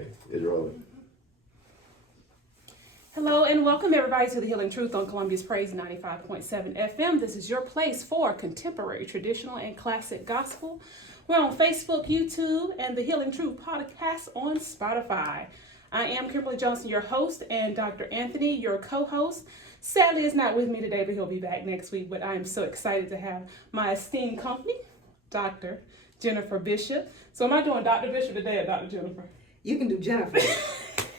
Okay, it's rolling. Hello and welcome everybody to The Healing Truth on Columbia's Praise 95.7 FM. This is your place for contemporary, traditional, and classic gospel. We're on Facebook, YouTube, and The Healing Truth podcast on Spotify. I am Kimberly Johnson, your host, and Dr. Anthony, your co-host. Sadly, is not with me today, but he'll be back next week. But I am so excited to have my esteemed company, Dr. Jennifer Bishop. So am I doing Dr. Bishop today or Dr. Jennifer? You can do Jennifer.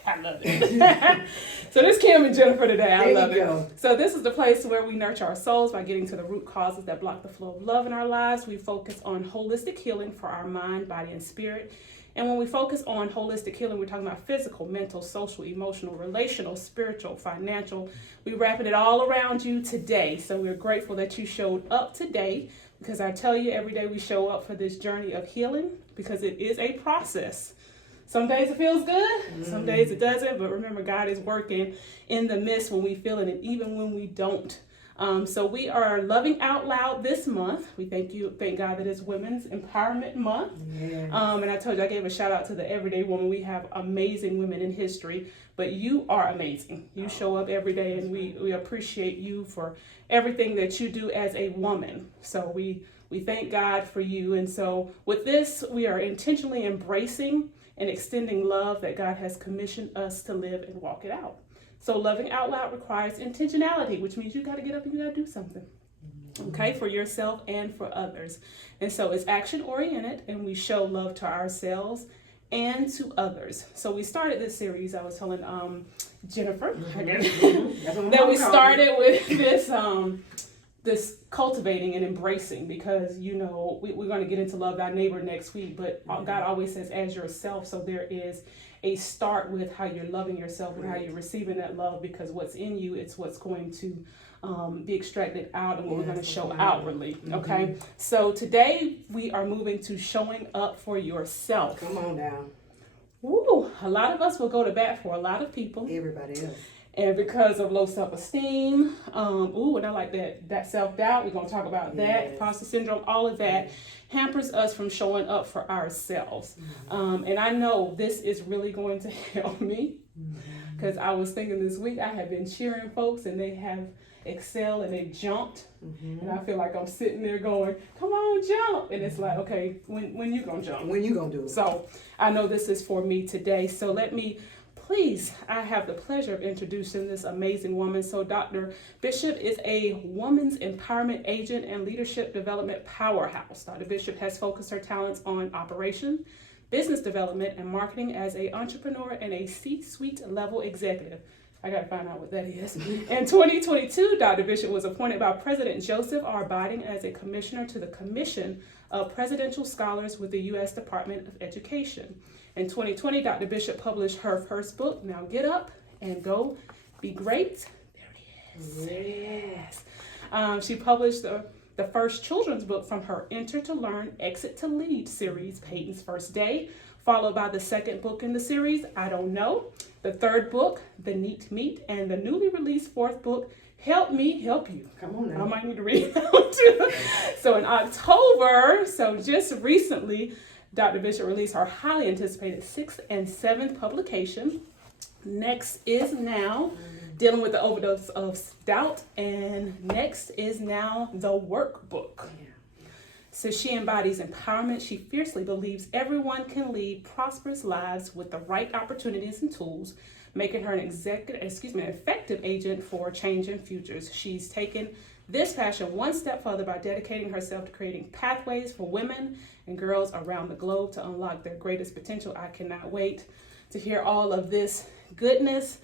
I love it. So this Kim and Jennifer today. I love There you it. go. So this is the place where we nurture our souls by getting to the root causes that block the flow of love in our lives. We focus on holistic healing for our mind, body, and spirit. And when we focus on holistic healing, we're talking about physical, mental, social, emotional, relational, spiritual, financial. We're wrapping it all around you today. So we're grateful that you showed up today, because I tell you every day we show up for this journey of healing, because it is a process. Some days it feels good, some days it doesn't, but remember, God is working in the midst when we feel it and even when we don't. So we are loving out loud this month. We thank God that it's Women's Empowerment Month. Yes. And I told you, I gave a shout out to the Everyday Woman. We have amazing women in history, but you are amazing. You show up every day, and we appreciate you for everything that you do as a woman. So we thank God for you. And so with this, we are intentionally embracing and extending love that God has commissioned us to live and walk it out. So loving out loud requires intentionality, which means you got to get up and you got to do something, okay, for yourself and for others. And so it's action oriented, and we show love to ourselves and to others. So we started this series, I was telling Jennifer, that we started with this cultivating and embracing, because we're going to get into love thy neighbor next week, but God always says as yourself. So there is a start with how you're loving yourself and how you're receiving that love, because what's in you, it's what's going to be extracted out and what we're going to show outwardly. Okay, so today we are moving to showing up for yourself. Come on down. Ooh, a lot of us will go to bat for a lot of people. Everybody else. And because of low self-esteem, and I like that self-doubt, we're going to talk about that, imposter syndrome, all of that hampers us from showing up for ourselves. And I know this is really going to help me, because I was thinking this week, I have been cheering folks and they have excelled and they jumped. And I feel like I'm sitting there going, come on, jump. And it's like, okay, when you going to jump? When you going to do it? So I know this is for me today. So Please, I have the pleasure of introducing this amazing woman. So Dr. Bishop is a woman's empowerment agent and leadership development powerhouse. Dr. Bishop has focused her talents on operation, business development, and marketing as an entrepreneur and a C-suite level executive. I got to find out what that is. In 2022, Dr. Bishop was appointed by President Joseph R. Biden as a commissioner to the Commission of Presidential Scholars with the U.S. Department of Education. In 2020, Dr. Bishop published her first book, Now Get Up and Go Be Great. There it is. Yes. She published the first children's book from her Enter to Learn, Exit to Lead series, Peyton's First Day, followed by the second book in the series, I Don't Know, the third book, The Neat Meat, and the newly released fourth book, Help Me Help You. Come on now. I might need to read that one too. So in October, just recently, Dr. Bishop released her highly anticipated 6th and 7th publication. Next is now Dealing with the Overdose of Doubt, and next is now The Workbook. So she embodies empowerment. She fiercely believes everyone can lead prosperous lives with the right opportunities and tools, making her an effective agent for changing futures. She's taken this passion one step further by dedicating herself to creating pathways for women and girls around the globe to unlock their greatest potential. I cannot wait to hear all of this goodness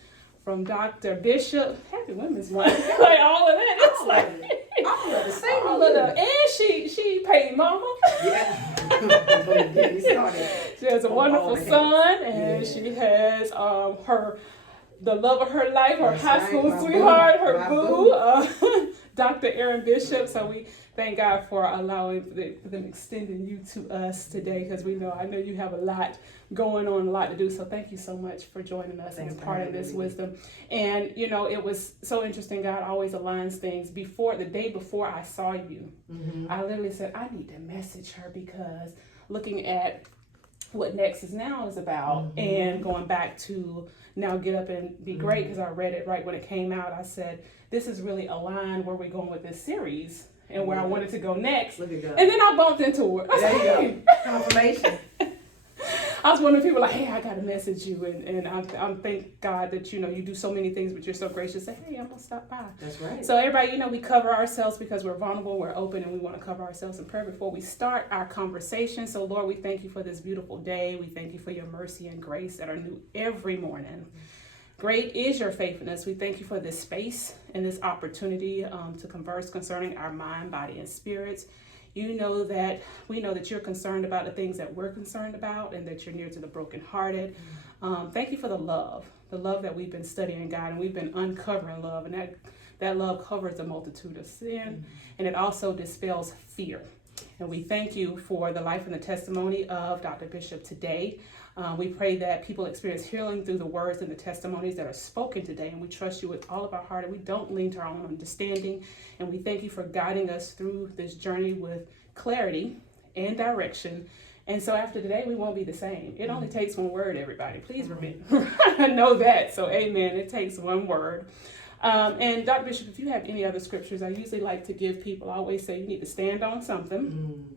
from Dr. Bishop. Happy Women's Month. Like all of that. It's all of the same. All of them. And she paid mama. Yeah. Get me started. She has a wonderful son, and she has the love of her life, her high school sweetheart, her boo, Dr. Aaron Bishop. So we thank God for allowing them extending you to us today, because I know you have a lot going on, a lot to do. So thank you so much for joining us and part of this wisdom. And it was so interesting. God always aligns things. The day before I saw you, I literally said, I need to message her, because looking at what Next is Now is about, and going back to Now Get Up and Be Great, because I read it right when it came out. I said, this is really aligned where we're going with this series and where I wanted to go next. Look at God. And then I bumped into it. I There said, you hey. go. Confirmation. I was one of the people like, hey, I got to message you. And I'm thank God that, you do so many things, but you're so gracious. Say, hey, I'm going to stop by. That's right. So everybody, we cover ourselves because we're vulnerable, we're open, and we want to cover ourselves in prayer before we start our conversation. So Lord, we thank you for this beautiful day. We thank you for your mercy and grace that are new every morning. Great is your faithfulness. We thank you for this space and this opportunity to converse concerning our mind, body, and spirits. We know that you're concerned about the things that we're concerned about, and that you're near to the brokenhearted. Thank you for the love that we've been studying, God, and we've been uncovering love, and that love covers a multitude of sin, and it also dispels fear. And we thank you for the life and the testimony of Dr. Bishop today. We pray that people experience healing through the words and the testimonies that are spoken today. And we trust you with all of our heart, and we don't lean to our own understanding. And we thank you for guiding us through this journey with clarity and direction. And so after today, we won't be the same. It only takes one word, everybody. Please remember. I know that. So amen. It takes one word. And Dr. Bishop, if you have any other scriptures, I usually like to give people, I always say you need to stand on something.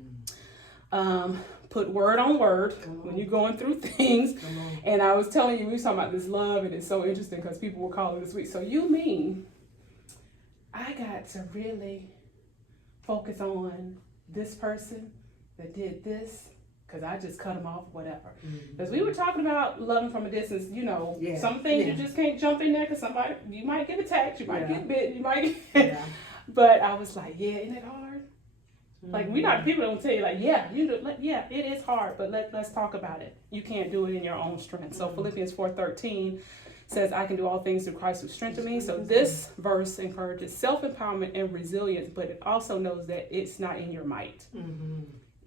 Put word on word when you're going through things. And I was telling you, we were talking about this love, and it's so interesting because people were calling this week. So you mean I got to really focus on this person that did this? Because I just cut them off, whatever. Because we were talking about loving from a distance, some things you just can't jump in there because somebody, you might get attacked, you might get bitten, you might get... But I was like, isn't it hard? Like, people don't tell you, like, it is hard, but let's talk about it. You can't do it in your own strength. So Philippians 4:13 says, I can do all things through Christ who strengthens me. So this verse encourages self-empowerment and resilience, but it also knows that it's not in your might.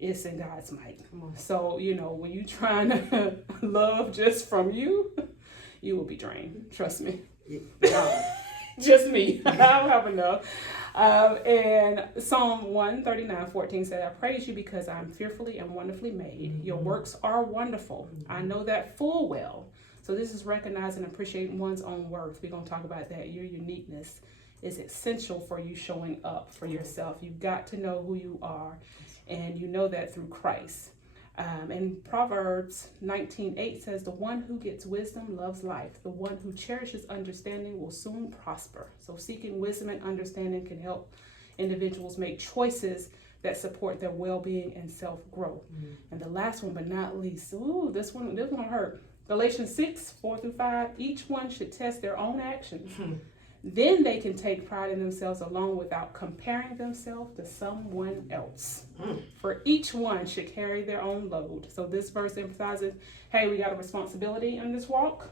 It's in God's might. So, when you're trying to love just from you, you will be drained. Trust me. Just me. I don't have enough. And Psalm 139:14 said, I praise you because I'm fearfully and wonderfully made. Your works are wonderful. I know that full well. So this is recognizing and appreciating one's own worth. We're going to talk about that. Your uniqueness is essential for you showing up for yourself. You've got to know who you are, and you know that through Christ. And Proverbs 19:8 says, the one who gets wisdom loves life. The one who cherishes understanding will soon prosper. So seeking wisdom and understanding can help individuals make choices that support their well-being and self-growth. And the last one, but not least, this one hurt. Galatians 6:4-5, each one should test their own actions. Then they can take pride in themselves alone without comparing themselves to someone else. For each one should carry their own load. So this verse emphasizes, hey, we got a responsibility in this walk.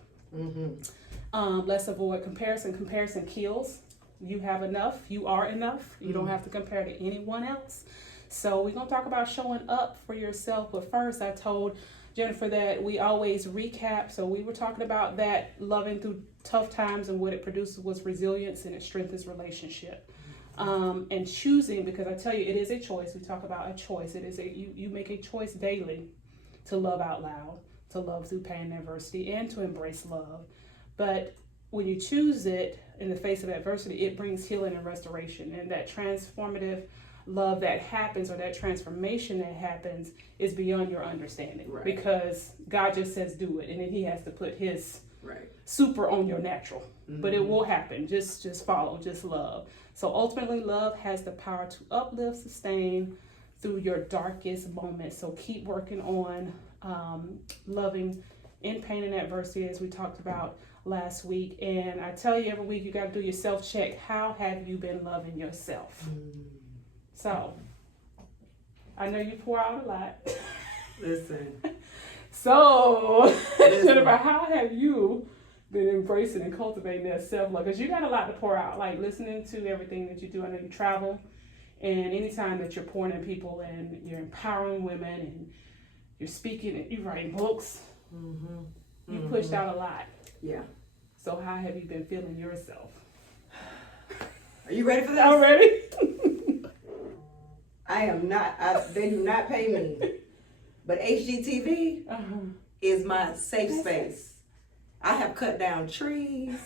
Let's avoid comparison. Comparison kills. You have enough. You are enough. You don't have to compare to anyone else. So we're going to talk about showing up for yourself. But first, I told Jennifer that we always recap. So we were talking about that loving through tough times, and what it produces was resilience, and it strengthens relationship. And choosing, because I tell you, it is a choice. We talk about a choice. It is you make a choice daily to love out loud, to love through pain and adversity, and to embrace love. But when you choose it in the face of adversity, it brings healing and restoration, and that transformative love that happens, or that transformation that happens, is beyond your understanding. Right. Because God just says do it, and then he has to put his super on your natural. But it will happen. Just follow, just love. So ultimately, love has the power to uplift, sustain through your darkest moments. So keep working on loving in pain and adversity, as we talked about last week. And I tell you, every week you got to do your self-check. How have you been loving yourself? So, I know you pour out a lot. Listen. So, Jennifer, how have you been embracing and cultivating that self-love? Because you got a lot to pour out, like listening to everything that you do. I know you travel, and anytime that you're pouring in people and you're empowering women and you're speaking and you're writing books, you pushed out a lot. Yeah. So how have you been feeling yourself? Are you ready for this? I'm ready. I am not. They do not pay me But HGTV Uh-huh. is my safe That's space. I have cut down trees.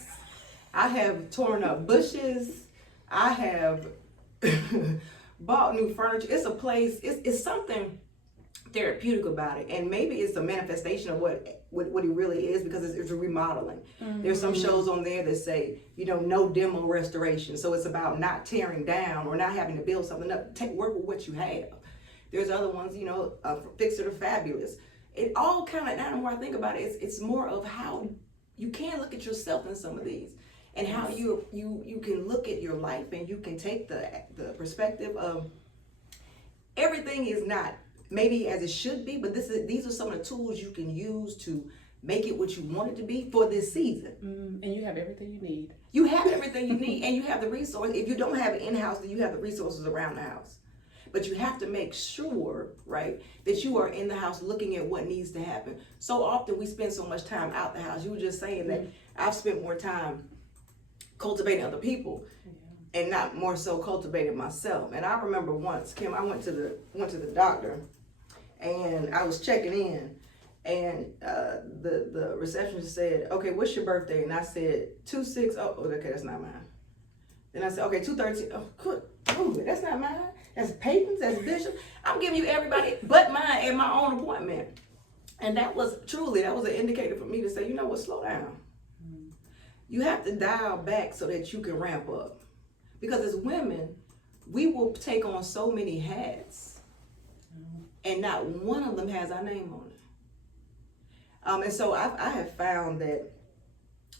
I have torn up bushes. I have bought new furniture. It's a place, it's something therapeutic about it. And maybe it's a manifestation of what it really is, because it's remodeling. There's some shows on there that say, no demo restoration. So it's about not tearing down or not having to build something up. Work with what you have. There's other ones, Fix It or Fabulous. It all kind of, now the more I think about it, it's more of how you can look at yourself in some of these, and how you can look at your life, and you can take the perspective of everything is not maybe as it should be, but these are some of the tools you can use to make it what you want it to be for this season. And you have everything you need. You have everything you need, and you have the resources. If you don't have it in-house, then you have the resources around the house. But you have to make sure, right, that you are in the house looking at what needs to happen. So often we spend so much time out the house. You were just saying that I've spent more time cultivating other people and not more so cultivating myself. And I remember once, Kim, I went to the doctor, and I was checking in, and the receptionist said, "Okay, what's your birthday?" And I said 2/6. Oh, okay, that's not mine. Then I said, "Okay, 2/13. Oh, good. Oh, that's not mine. That's Peyton's. That's Bishop. I'm giving you everybody but mine at my own appointment." And that was an indicator for me to say, you know what, slow down. You have to dial back so that you can ramp up. Because as women, we will take on so many hats, and not one of them has our name on it. And so I have found that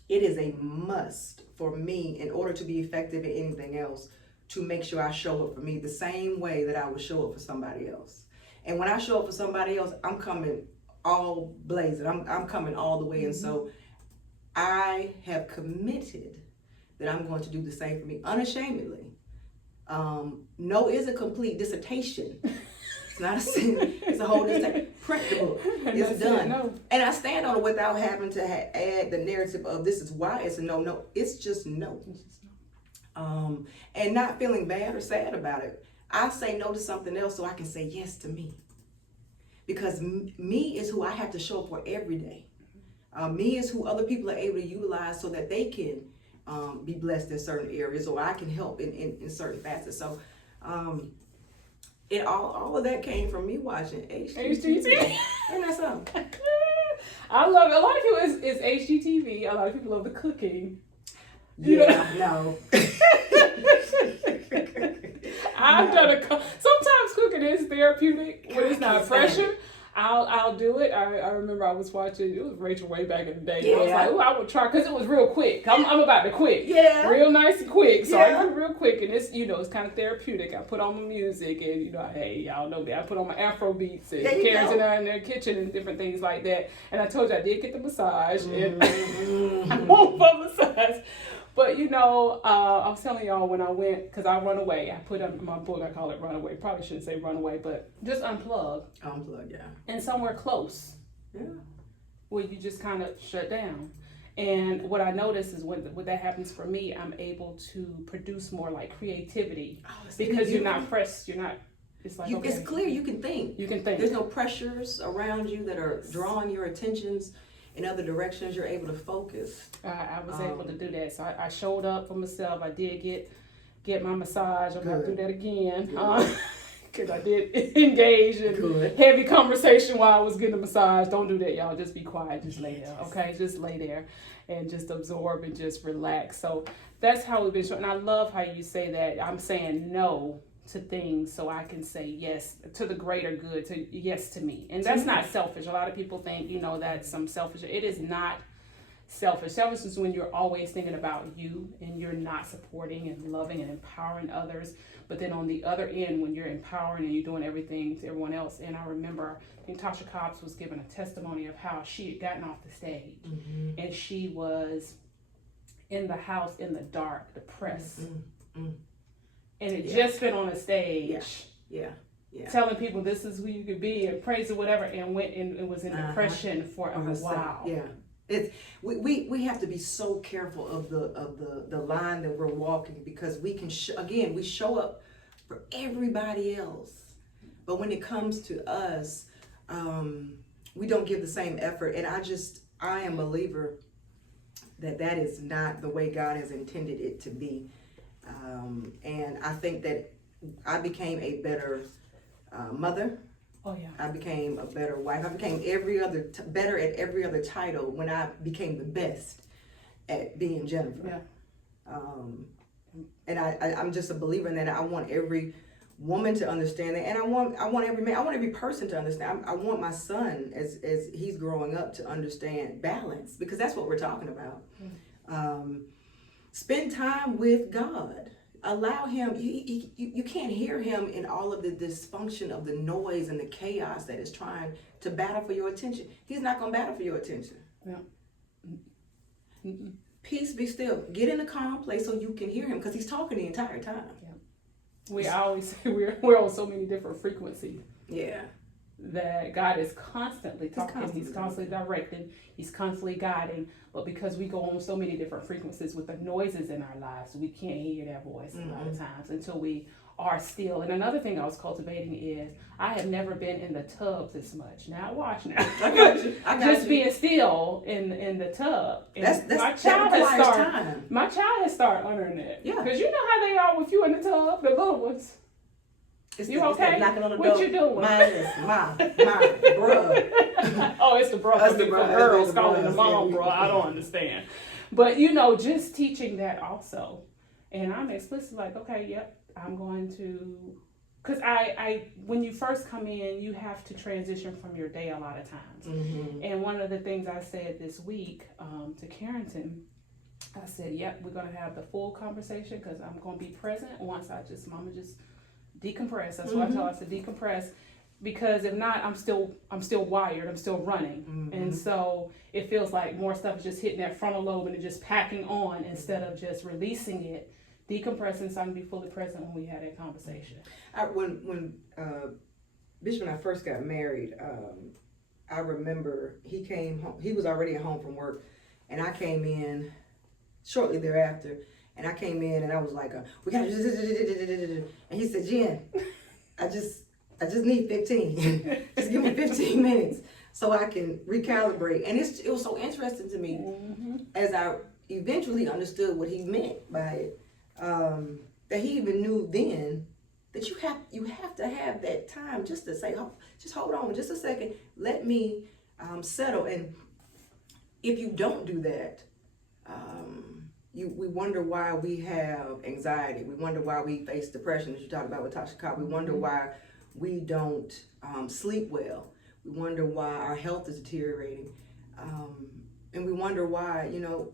it is a must for me, in order to be effective in anything else, to make sure I show up for me the same way that I would show up for somebody else. And when I show up for somebody else, I'm coming all blazing. I'm coming all the way. And so I have committed that I'm going to do the same for me unashamedly. No is a complete dissertation. It's not a sin. It's a whole dissertation. Print the book. It's done. No. And I stand on it without having to add the narrative of this is why it's a no. No, it's just no. And not feeling bad or sad about it. I say no to something else so I can say yes to me. Because me is who I have to show up for every day. Me is who other people are able to utilize so that they can be blessed in certain areas, or I can help in certain facets. So all of that came from me watching HGTV. And that's something. I love it. A lot of people is HGTV. A lot of people love the cooking. Yeah, no. I've done sometimes cooking is therapeutic when it's not pressure. I'll do it. I remember I was watching, it was Rachel way back in the day. Yeah. I was like, oh, I would try, because it was real quick. I'm about to quick. Yeah. Real nice and quick. So Yeah. I do real quick, and it's, it's kind of therapeutic. I put on my music, and, hey, y'all know me. I put on my Afro beats, and Karen's in their kitchen and different things like that. And I told you I did get the massage, and I won't for massage. But, I was telling y'all when I went, because I run away. I put up my book, I call it Runaway. Probably shouldn't say runaway, but just unplug. Unplug, yeah. And somewhere close. Yeah. Where you just kind of shut down. And what I notice is when that happens for me, I'm able to produce more like creativity. Because you're not pressed, you're not, it's like, okay. It's clear, you can think. You can think. There's no pressures around you that are drawing your attentions in other directions. You're able to focus. I was able to do that. So I showed up for myself. I did get my massage. I'm going to do that again. Because I did engage in heavy conversation while I was getting a massage. Don't do that, y'all. Just be quiet. Just lay there, okay? Just lay there and just absorb and just relax. So that's how we've been showing. And I love how you say that. I'm saying no to things so I can say yes to the greater good, to yes to me. And that's not selfish. A lot of people think, that's some selfish. It is not selfish. Selfish is when you're always thinking about you and you're not supporting and loving and empowering others. But then on the other end, when you're empowering and you're doing everything to everyone else. And I remember Tasha Cobbs was given a testimony of how she had gotten off the stage and she was in the house in the dark, depressed. And it just been on a stage. Yeah. Telling people this is who you could be and praise or whatever, and went and it was in depression for a while. Yeah. It's we have to be so careful of the line that we're walking, because we can we show up for everybody else, but when it comes to us, we don't give the same effort. And I am a believer that is not the way God has intended it to be. And I think that I became a better mother. Oh yeah. I became a better wife. I became better at every other title when I became the best at being Jennifer. Yeah. And I'm just a believer in that. I want every woman to understand that, and I want every man, I want every person to understand. I want my son as he's growing up to understand balance, because that's what we're talking about. Spend time with God. Allow him. You can't hear him in all of the dysfunction of the noise and the chaos that is trying to battle for your attention. He's not going to battle for your attention. Yeah. Mm-mm. Peace, be still. Get in a calm place so you can hear him, because he's talking the entire time. Yeah. We always say we're on so many different frequencies. Yeah. That God is constantly talking, he's constantly directing, he's constantly guiding, but because we go on so many different frequencies with the noises in our lives, we can't hear that voice a lot of times until we are still. And another thing I was cultivating is I have never been in the tub this much. Now watch now. I got you. Just being still in the tub. And My child has started honoring it. Yeah. Because you know how they are with you in the tub, the little ones. You okay? Knocking on the what door. You doing? Mine is mom, bruh. Oh, it's the bruh. That's the The bruh. girls It's the calling the bruh. mom, bruh. I don't understand. But just teaching that also, and I'm explicit like, okay, yep, I'm going to, because I when you first come in, you have to transition from your day a lot of times. Mm-hmm. And one of the things I said this week to Carrington, I said, yep, we're gonna have the full conversation because I'm gonna be present once Mama just decompress. That's what I tell her. I said decompress, because if not, I'm still wired. I'm still running, and so it feels like more stuff is just hitting that frontal lobe and it's just packing on instead of just releasing it, decompressing, so I can be fully present when we had that conversation. When Bishop and I first got married, I remember he came home. He was already at home from work, and I came in shortly thereafter. And I came in and I was like, we got to, and he said, Jen, I just need 15. Just give me 15 minutes so I can recalibrate. And it was so interesting to me as I eventually understood what he meant by it, that he even knew then that you have to have that time just to say, oh, just hold on just a second, let me settle. And if you don't do that, we wonder why we have anxiety. We wonder why we face depression, as you talked about with Tasha Cobb. We wonder why we don't sleep well. We wonder why our health is deteriorating. And we wonder why,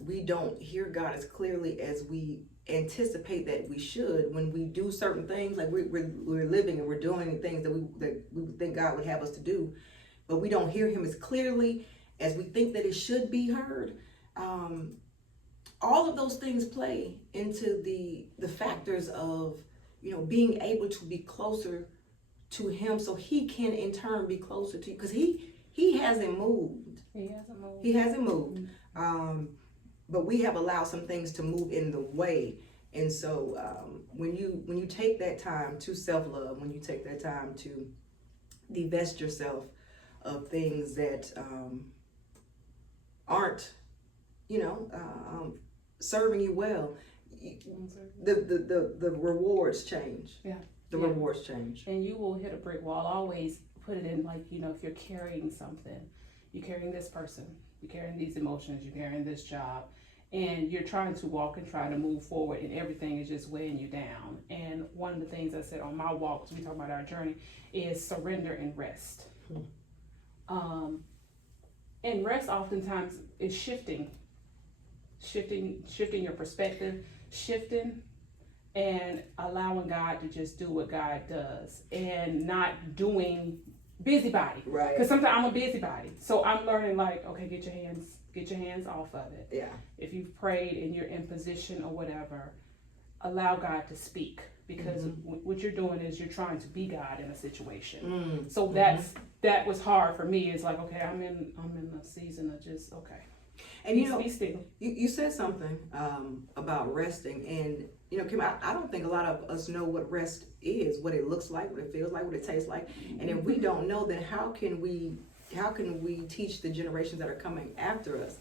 we don't hear God as clearly as we anticipate that we should when we do certain things. Like we're living and we're doing things that we think God would have us to do, but we don't hear him as clearly as we think that it should be heard. All of those things play into the factors of, being able to be closer to him so he can in turn be closer to you, because he hasn't moved. He hasn't moved. But we have allowed some things to move in the way. And so when you take that time to self-love, when you take that time to divest yourself of things that aren't, serving you well, the rewards change. Yeah. The rewards change. And you will hit a brick wall. Always put it in like, if you're carrying something, you're carrying this person, you're carrying these emotions, you're carrying this job, and you're trying to walk and try to move forward, and everything is just weighing you down. And one of the things I said on my walk, as we talk about our journey, is surrender and rest. And rest oftentimes is shifting your perspective, shifting and allowing God to just do what God does and not doing busybody. Right. Because sometimes I'm a busybody. So I'm learning like, okay, get your hands off of it. Yeah. If you've prayed and you're in position or whatever, allow God to speak, because what you're doing is you're trying to be God in a situation. So that was hard for me. It's like, okay, I'm in a season of just, okay. And you know, be still. you said something about resting, and you know, Kim, I don't think a lot of us know what rest is, what it looks like, what it feels like, what it tastes like. And if we don't know, then how can we teach the generations that are coming after us?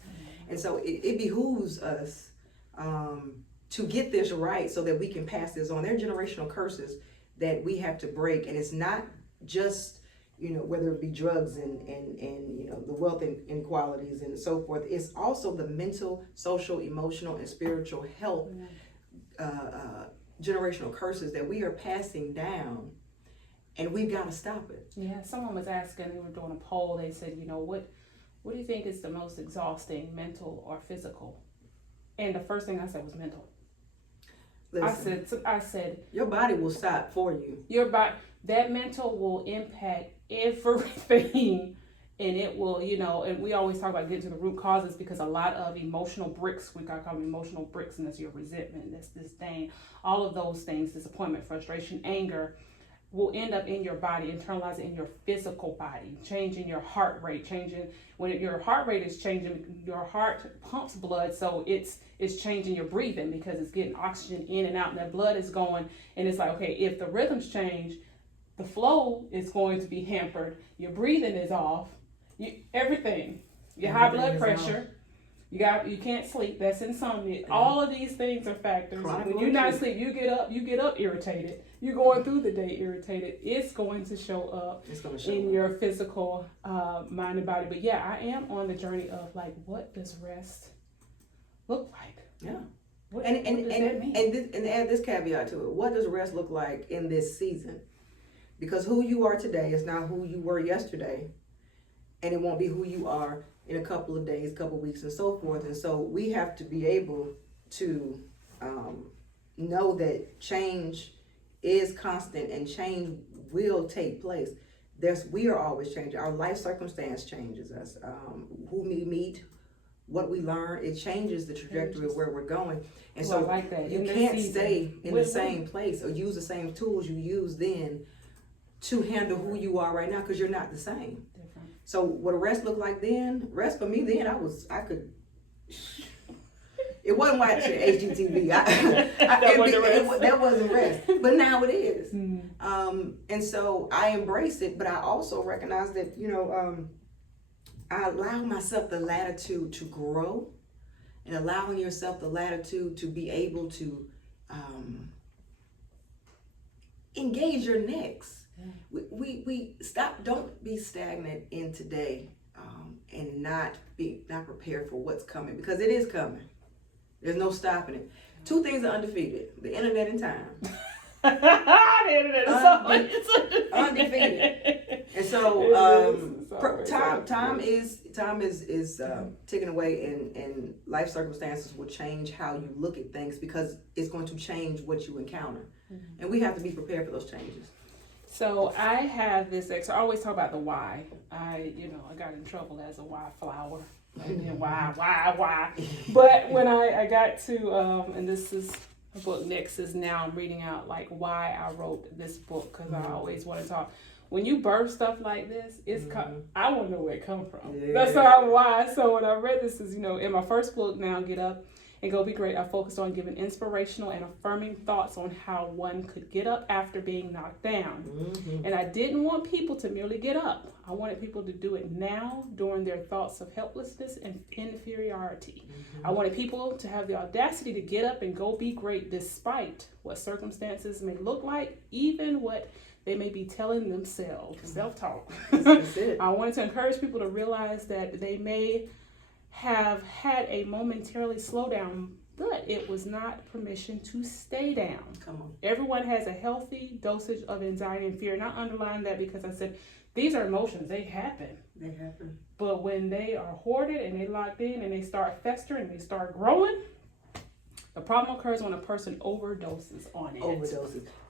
And so it behooves us to get this right so that we can pass this on. There are generational curses that we have to break, and it's not just, you know, whether it be drugs and you know, the wealth inequalities and so forth. It's also the mental, social, emotional, and spiritual health generational curses that we are passing down, and we've got to stop it. Yeah, someone was asking, they were doing a poll, they said, you know, what do you think is the most exhausting, mental or physical? And the first thing I said was mental. Listen, I said your body will stop for you. Your body, that mental will impact everything, and it will, you know, and we always talk about getting to the root causes, because a lot of emotional bricks, we call them emotional bricks, and that's your resentment, that's disdain, all of those things, disappointment, frustration, anger, will end up in your body, internalize it in your physical body, changing your heart rate, changing, when your heart rate is changing, your heart pumps blood, so it's changing your breathing, because it's getting oxygen in and out, and that blood is going, and it's like, okay, if the rhythms change, the flow is going to be hampered, your breathing is off, everything, your high blood pressure, you can't sleep, that's insomnia. All of these things are factors. When you're not asleep, you get up irritated. You're going through the day irritated. It's going to show up in your physical mind and body. But yeah, I am on the journey of like, what does rest look like? Yeah. What does that mean? And add this caveat to it. What does rest look like in this season? Because who you are today is not who you were yesterday, and it won't be who you are in a couple of days, couple of weeks, and so forth. And so we have to be able to know that change is constant and change will take place. We are always changing. Our life circumstance changes us. Who we meet, what we learn, it changes the trajectory of where we're going. And so I like that. You can't stay in the same place or use the same tools you used then to handle who you are right now, because you're not the same. Different. So what rest looked like then, rest for me then, it wasn't watching HGTV. That wasn't rest. But now it is. Mm-hmm. And so I embrace it, but I also recognize that, you know, I allow myself the latitude to grow, and allowing yourself the latitude to be able to engage your next. We stop, don't be stagnant in today, and not prepared for what's coming, because it is coming. There's no stopping it. Two things are undefeated: the internet and time. The internet is undefeated. And so time is ticking away, and life circumstances will change how you look at things, because it's going to change what you encounter. Mm-hmm. And we have to be prepared for those changes. So I have this I always talk about the why. I got in trouble as a why flower. And why? But when I got to, and this is a book next is now I'm reading out like why I wrote this book, because I always want to talk. When you birth stuff like this, I want to know where it come from. Yeah. That's why. So when I read this, is in my first book now, Get Up and Go Be Great, I focused on giving inspirational and affirming thoughts on how one could get up after being knocked down. Mm-hmm. And I didn't want people to merely get up. I wanted people to do it now during their thoughts of helplessness and inferiority. Mm-hmm. I wanted people to have the audacity to get up and go be great despite what circumstances may look like, even what they may be telling themselves. Self-talk. That's it. I wanted to encourage people to realize that they may have had a momentarily slowdown, but it was not permission to stay down. Come on. Everyone has a healthy dosage of anxiety and fear. And I underline that because I said these are emotions. They happen. But when they are hoarded and they locked in and they start festering, they start growing, the problem occurs when a person overdoses on it.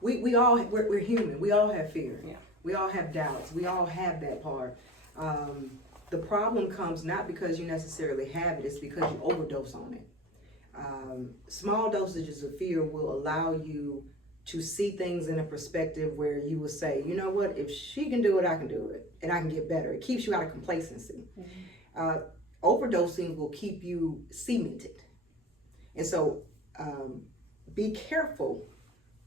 We're human. We all have fear. Yeah. We all have doubts. We all have that part. The problem comes not because you necessarily have it, it's because you overdose on it. Small dosages of fear will allow you to see things in a perspective where you will say, you know what, if she can do it, I can do it, and I can get better. It keeps you out of complacency. Mm-hmm. overdosing will keep you cemented. And so be careful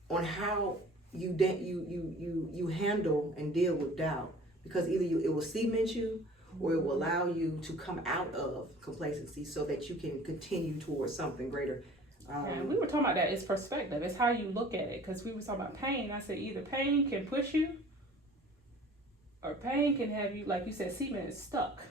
on how you handle and deal with doubt, because either it will cement you or it will allow you to come out of complacency so that you can continue towards something greater. And we were talking about that. It's perspective. It's how you look at it. Because we were talking about pain. I said either pain can push you, or pain can have you, like you said, cement is stuck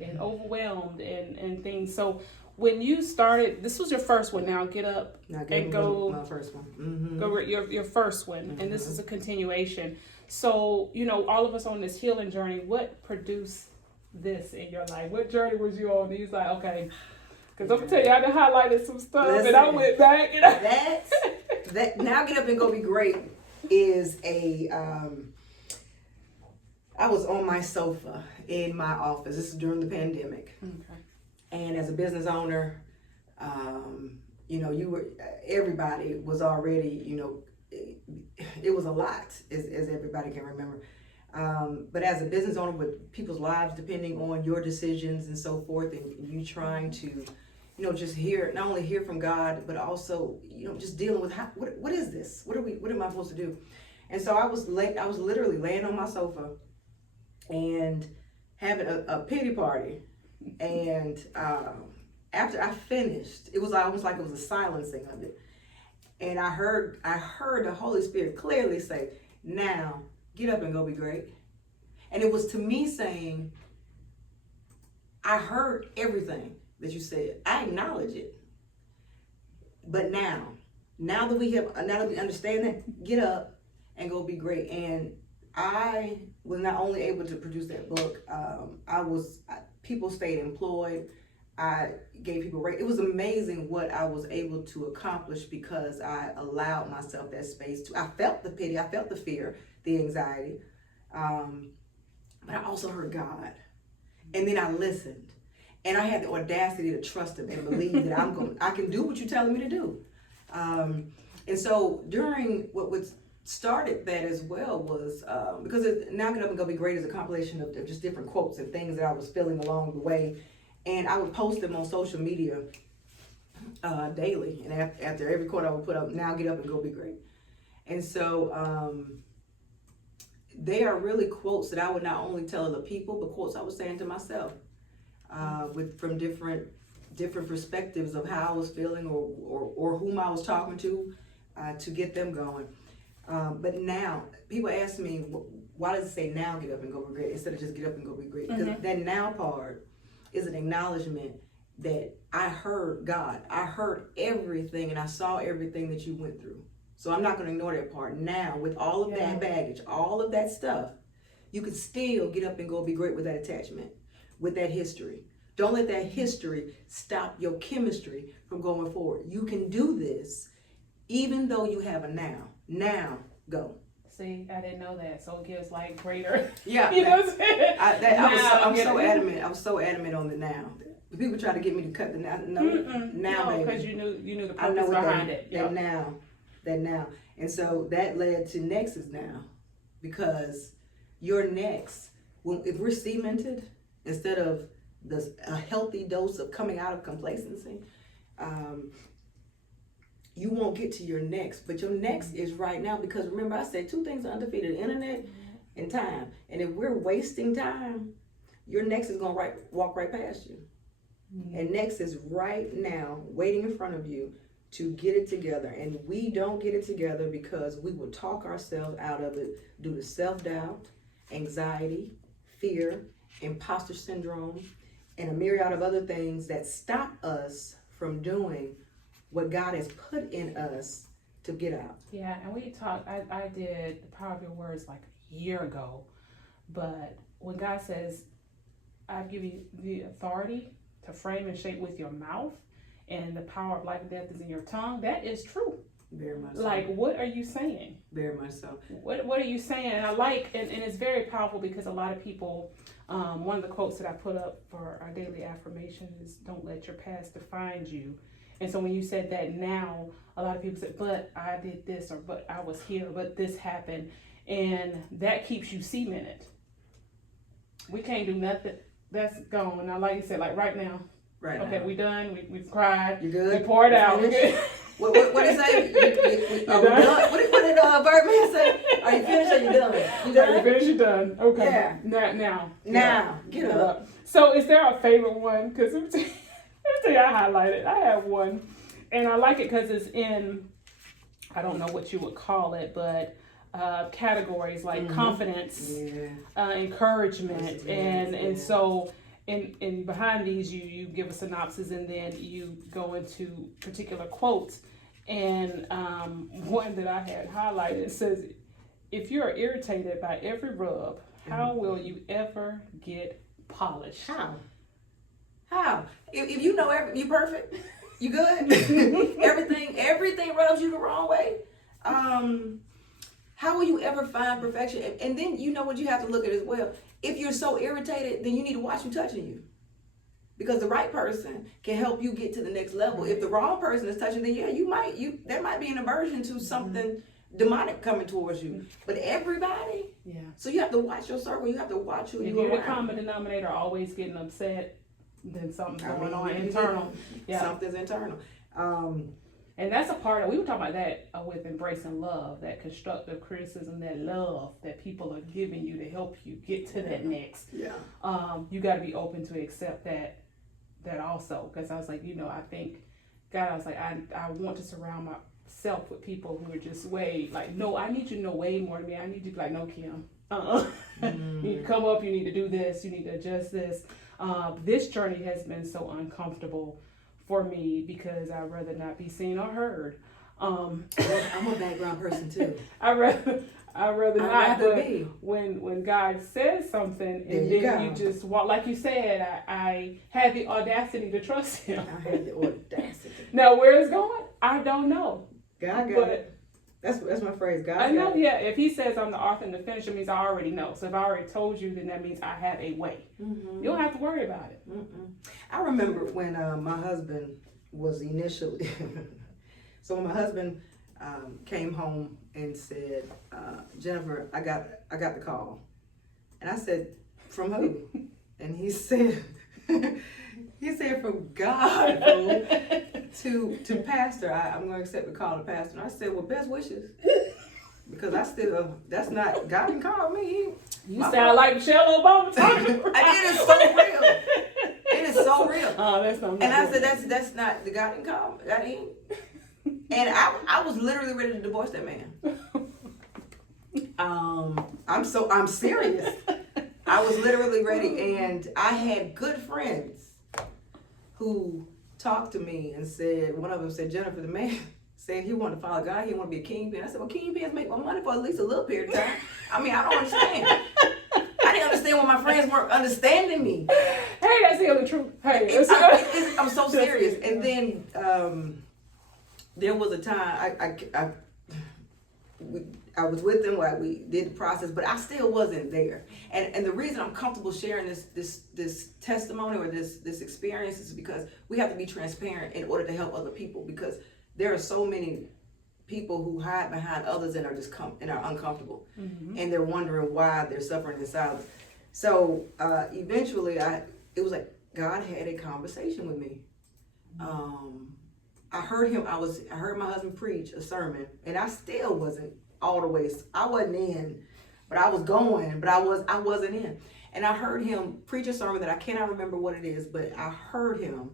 and overwhelmed and things. So when you started, this was your first one. Now get up and go. My first one. Mm-hmm. Go your first one, Mm-hmm. and this is a continuation. So all of us on this healing journey. What produced this in your life? What journey was you on? He's like, okay. Because I'm gonna tell you, I done highlighted some stuff. Listen, and I went back. That Now Get Up and Go Be Great is a. I was on my sofa in my office. This is during the pandemic, Okay. and as a business owner, everybody was already, it was a lot, as everybody can remember. But as a business owner with people's lives depending on your decisions and so forth, and you trying to, just not only hear from God, but also, just dealing with what is this? What am I supposed to do? And so I was literally laying on my sofa and having a pity party. And after I finished, it was almost like it was a silencing of it. And I heard the Holy Spirit clearly say, now get up and go be great. And it was to me saying, I heard everything that you said. I acknowledge it. But now that we understand that, get up and go be great. And I was not only able to produce that book, people stayed employed. I gave people rate. It was amazing what I was able to accomplish because I allowed myself that space I felt the pity, I felt the fear, the anxiety, but I also heard God. And then I listened. And I had the audacity to trust him and believe that I can do what you're telling me to do. And so during what started that as well was, because Now Get Up and Go Be Great is a compilation of just different quotes and things that I was feeling along the way. And I would post them on social media daily. And after every quote I would put up, now get up and go be great. And so they are really quotes that I would not only tell other people, but quotes I was saying to myself from different perspectives of how I was feeling or whom I was talking to get them going. But now, people ask me, why does it say now get up and go be great instead of just get up and go be great? Because that now part is an acknowledgement that I heard God. I heard everything and I saw everything that you went through. So I'm not going to ignore that part. Now, with all of that baggage, all of that stuff, you can still get up and go be great with that attachment, with that history. Don't let that history stop your chemistry from going forward. You can do this even though you have a now. Now, go. See, I didn't know that, so it gives like greater. Yeah, you know what I'm saying? I was so adamant on the now. People try to get me to cut the now. Now, because you knew the I know purpose behind it. That now, and so that led to next is now, because your next, if we're cemented instead of a healthy dose of coming out of complacency, you won't get to your next, but your next is right now. Because remember, I said two things are undefeated: the internet and time. And if we're wasting time, your next is gonna walk right past you. And next is right now, waiting in front of you to get it together. And we don't get it together because we will talk ourselves out of it due to self-doubt, anxiety, fear, imposter syndrome, and a myriad of other things that stop us from doing what God has put in us to get out. Yeah, and we talked, I did the Power of Your Words like a year ago, but when God says, I've given you the authority to frame and shape with your mouth, and the power of life and death is in your tongue, that is true. Very much so. Like, what are you saying? Very much so. What are you saying? And I like, and it's very powerful because a lot of people, one of the quotes that I put up for our daily affirmation is, don't let your past define you. And so when you said that now, a lot of people said, but I did this, or but I was here, but this happened. And that keeps you cemented. We can't do nothing that's gone. Now, like you said, like right now. Right Okay, now. we done. We've cried. You good? We poured You out. We finished? good. What did it say? Are we done? done? What did Birdman say? Are you finished or you done? You Are you done? finished? You done? Okay. Yeah. Now. Now, get up. So, is there a favorite one? Because let me tell you, I highlighted. I have one, and I like it because it's in. I don't know what you would call it, but categories like confidence, encouragement, and so. And behind these, you give a synopsis, and then you go into particular quotes. And one that I had highlighted says, "If you are irritated by every rub, how will you ever get polished?" How? If you know you perfect, you good. everything rubs you the wrong way. How will you ever find perfection? And then you know what you have to look at as well. If you're so irritated, then you need to watch who touching you. Because the right person can help you get to the next level. If the wrong person is touching, then there might be an aversion to something demonic coming towards you. But everybody, so you have to watch your circle. You have to watch who if you're the around. common denominator always getting upset, then something's going on internal. Something's internal. And that's a part of, we were talking about that with embracing love, that constructive criticism, that love that people are giving you to help you get to that next. Yeah. You got to be open to accept that also. Because I was like, I think, God, I was like, I want to surround myself with people who are just way, like, no, I need you to know way more than me. I need you to be like, no, Kim. You need to come up, you need to do this, you need to adjust this. This journey has been so uncomfortable for me because I'd rather not be seen or heard. I'm a background person too. I'd rather not. rather But be. when God says something and There you then go. you just walk, like you said, I had the audacity to trust Him. I had the audacity. Now where it's going, I don't know. God got But it. That's my phrase. God I know, got it. yeah. If He says I'm the author and the finisher, means I already know. So if I already told you, then that means I have a way. You don't have to worry about it. I remember when my husband was initially. So when my husband came home and said, "Jennifer, I got the call," and I said, "From who?" And he said, "From God, fool, to pastor. I'm going to accept the call to pastor." And I said, "Well, best wishes." Because that's not, God didn't call me. You sound like Michelle Obama talking. It is so real. It is so real. Oh, that's not. And I said, that's not, the God didn't call me. God didn't. And I was literally ready to divorce that man. I'm serious. I was literally ready, and I had good friends who talked to me and said, one of them said, "Jennifer, the man said he wanted to follow God, he wanted to be a kingpin." I said, "Well, kingpins make more money for at least a little period of time." I mean, I don't understand. I didn't understand when my friends weren't understanding me. Hey, that's the other truth. Hey, I'm so serious. And then there was a time I was with them while we did the process, but I still wasn't there. And the reason I'm comfortable sharing this testimony or this experience is because we have to be transparent in order to help other people, because there are so many people who hide behind others and are and are uncomfortable, and they're wondering why they're suffering in silence. So eventually, it was like God had a conversation with me. I heard my husband preach a sermon, and I still wasn't all the way. I wasn't in, but I was going, but I wasn't in. And I heard him preach a sermon that I cannot remember what it is, but I heard him,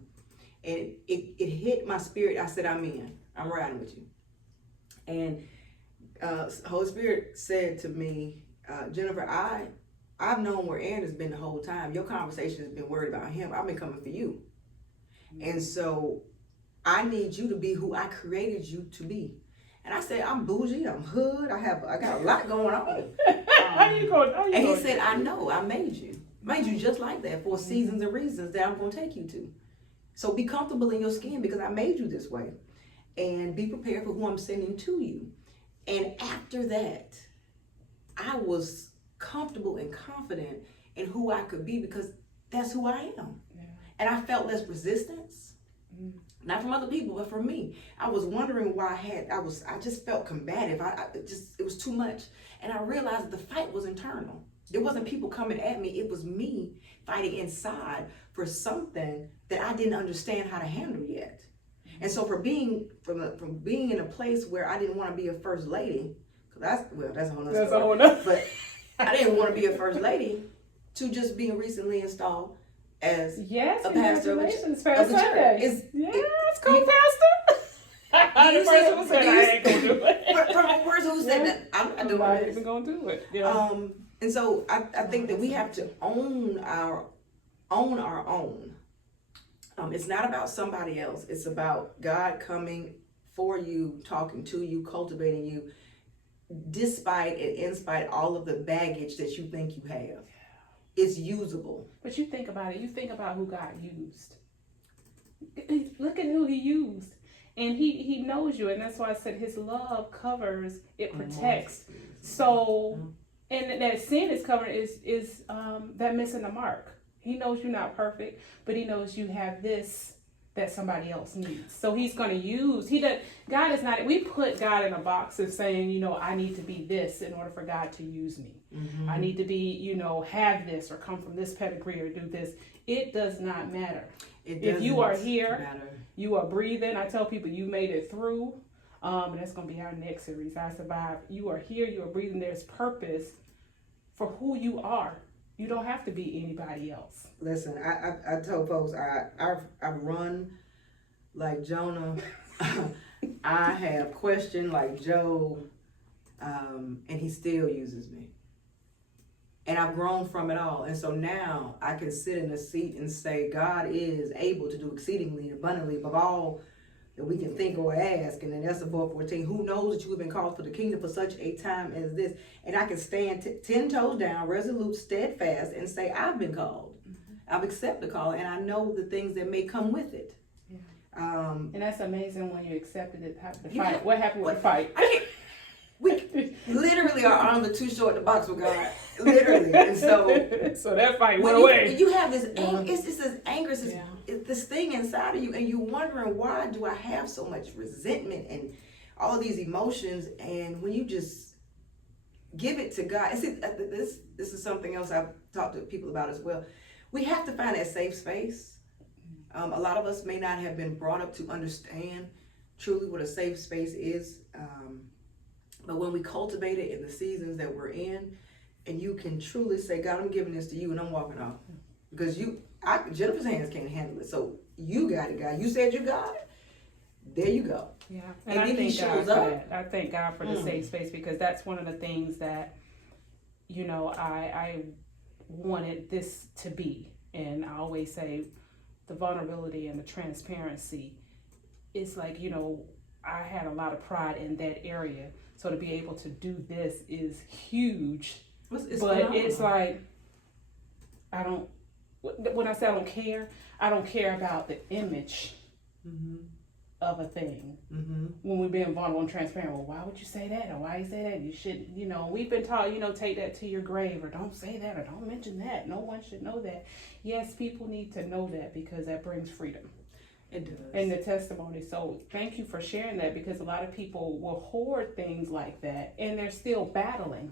and it hit my spirit. I said, "I'm in. I'm riding with you." And Holy Spirit said to me, "Jennifer, I've known where Aaron has been the whole time. Your conversation has been worried about him. I've been coming for you. And so I need you to be who I created you to be." And I said, "I'm bougie, I'm hood, I got a lot going on." How you going? And he said, "I know, I made you just like that for seasons and reasons that I'm going to take you to. So be comfortable in your skin because I made you this way. And be prepared for who I'm sending to you." And after that, I was comfortable and confident in who I could be because that's who I am. Yeah. And I felt less resistance, not from other people, but from me. I was wondering why I just felt combative. It was too much. And I realized the fight was internal. It wasn't people coming at me. It was me fighting inside for something that I didn't understand how to handle yet. And so from being in a place where I didn't want to be a first lady, that's a whole nother story. But I didn't want to be a first lady, to just being recently installed as a pastor of a church. Yes, co-pastor. The person who said I ain't gonna do it. From the person who said that I'm not doing I'm not this. even gonna do it. Yeah. And so I think that we have to own our own. It's not about somebody else. It's about God coming for you, talking to you, cultivating you, despite and in spite all of the baggage that you think you have. It's usable. But you think about it. You think about who God used. Look at who he used. And he knows you. And that's why I said his love covers, it protects. So, and that sin is covered is that missing the mark. He knows you're not perfect, but he knows you have this that somebody else needs. So he's going to use, God is not, we put God in a box of saying, I need to be this in order for God to use me. Mm-hmm. I need to be, have this or come from this pedigree or do this. It does not matter. If you are here, you are breathing. I tell people you made it through. And that's going to be our next series, I Survived. You are here, you are breathing. There's purpose for who you are. You don't have to be anybody else. Listen, I told folks I've run like Jonah. I have questioned like Job, and he still uses me. And I've grown from it all. And so now I can sit in a seat and say, God is able to do exceedingly abundantly above all that we can think or ask. And then Esther 4:14, who knows that you have been called for the kingdom for such a time as this. And I can stand 10 toes down, resolute, steadfast, and say, I've been called. Mm-hmm. I've accepted the call, and I know the things that may come with it. Yeah. And that's amazing when you accepted it. The fight. Yeah. What happened with the fight? We literally are arms are too short to box with God. Literally. And so that fight went away. You have this anger, it's this anger, it's this thing inside of you, and you're wondering, why do I have so much resentment and all these emotions? And when you just give it to God, and see, this is something else I've talked to people about as well. We have to find that safe space. A lot of us may not have been brought up to understand truly what a safe space is. But when we cultivate it in the seasons that we're in, and you can truly say, God, I'm giving this to you and I'm walking off. Because Jennifer's hands can't handle it. So you got it, God. You said you got it. There you go. Yeah. And I thank God for that. I thank God for the safe space, because that's one of the things that, I wanted this to be. And I always say the vulnerability and the transparency is like, I had a lot of pride in that area. So to be able to do this is huge. But it's like, when I say I don't care about the image of a thing. Mm-hmm. When we're being vulnerable and transparent, well, why would you say that? Or why you say that? You should, we've been taught, take that to your grave, or don't say that, or don't mention that. No one should know that. Yes, people need to know that, because that brings freedom. It does. And the testimony. So thank you for sharing that, because a lot of people will hoard things like that, and they're still battling.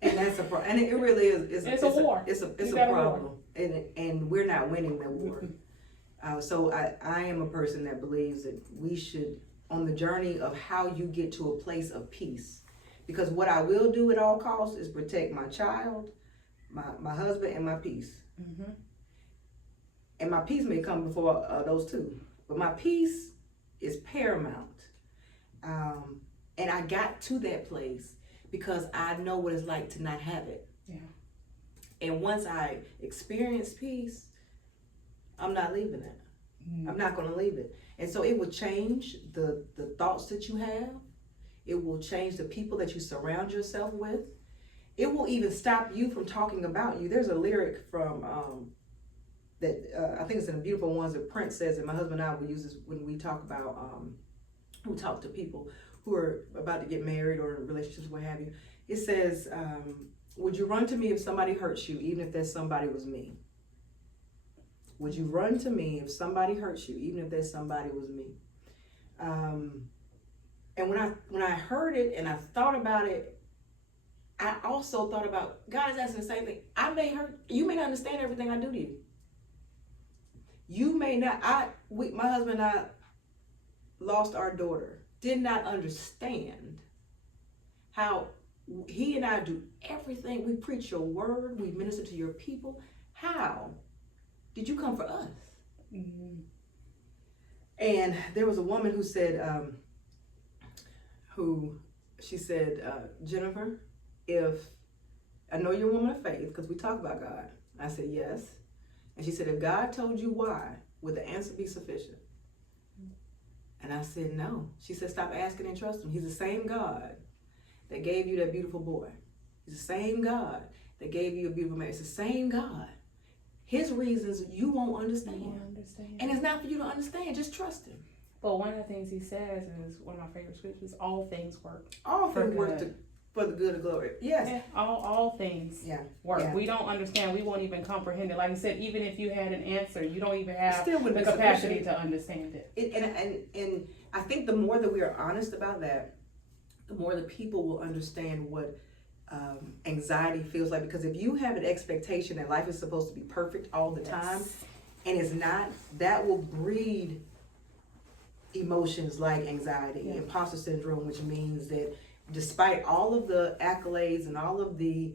And that's a problem. And it really is. It's a war. It's a problem. And we're not winning the war. So I am a person that believes that we should, on the journey of how you get to a place of peace, because what I will do at all costs is protect my child, my husband, and my peace. Mm-hmm. And my peace may come before those two. But my peace is paramount. And I got to that place because I know what it's like to not have it. Yeah. And once I experience peace, I'm not leaving it. I'm not going to leave it. And so it will change the thoughts that you have. It will change the people that you surround yourself with. It will even stop you from talking about you. There's a lyric from that I think it's in the Beautiful Ones that Prince says, and my husband and I will use this when we talk about, we talk to people who are about to get married or in relationships, what have you. It says, would you run to me if somebody hurts you, even if that somebody was me? Would you run to me if somebody hurts you, even if that somebody was me? And when I heard it and I thought about it, I also thought about, God is asking the same thing. You may not understand everything I do to you. You may not, my husband and I lost our daughter, did not understand how he and I do everything. We preach your word, we minister to your people. How did you come for us? Mm-hmm. And there was a woman who said, Jennifer, if I know you're a woman of faith, because we talk about God. I said, yes. And she said, if God told you why, would the answer be sufficient? And I said, no. She said, stop asking and trust him. He's the same God that gave you that beautiful boy. He's the same God that gave you a beautiful man. It's the same God. His reasons you won't understand. And it's not for you to understand. Just trust him. But one of the things he says is one of my favorite scriptures: all things work. All things work for the good of glory. Yes. Yeah, all things work. Yeah. We don't understand. We won't even comprehend it. Like I said, even if you had an answer, you don't even have the capacity to understand it. And I think the more that we are honest about that, the more the people will understand what anxiety feels like. Because if you have an expectation that life is supposed to be perfect all the time, and it's not, that will breed emotions like anxiety, imposter syndrome, which means that despite all of the accolades and all of the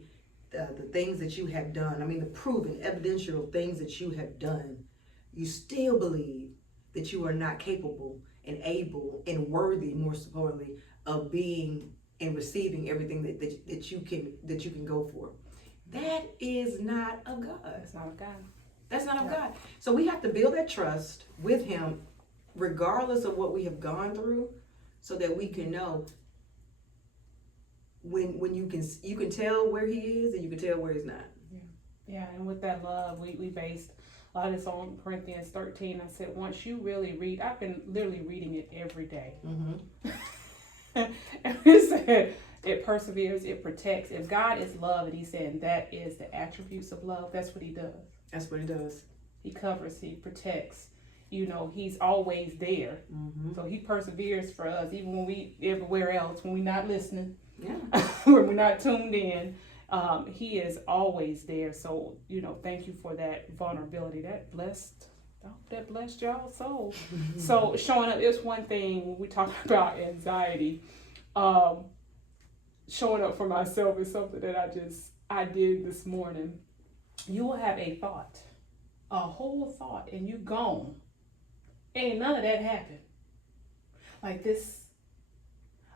things that you have done, I mean the proven, evidential things that you have done, you still believe that you are not capable and able and worthy, more importantly, of being and receiving everything that you can go for. That is not of God. That's not of God. That's not of God. So we have to build that trust with him, regardless of what we have gone through, so that we can know when you can tell where he is and you can tell where he's not. Yeah, and with that love, we based a lot of this on Corinthians 13. I said, once you really read, I've been literally reading it every day. Mm-hmm. And it said, it perseveres, it protects. If God is love, and he's saying that is the attributes of love, that's what he does. That's what he does. He covers, he protects. You know, he's always there. Mm-hmm. So he perseveres for us, even when we everywhere else, when we're not listening, when we're not tuned in. He is always there. So, you know, thank you for that vulnerability. That blessed y'all's soul. Mm-hmm. So showing up is one thing. When we talk about anxiety, showing up for myself is something that I did this morning. You will have a thought, a whole thought, and you gone. Ain't none of that happened. Like this,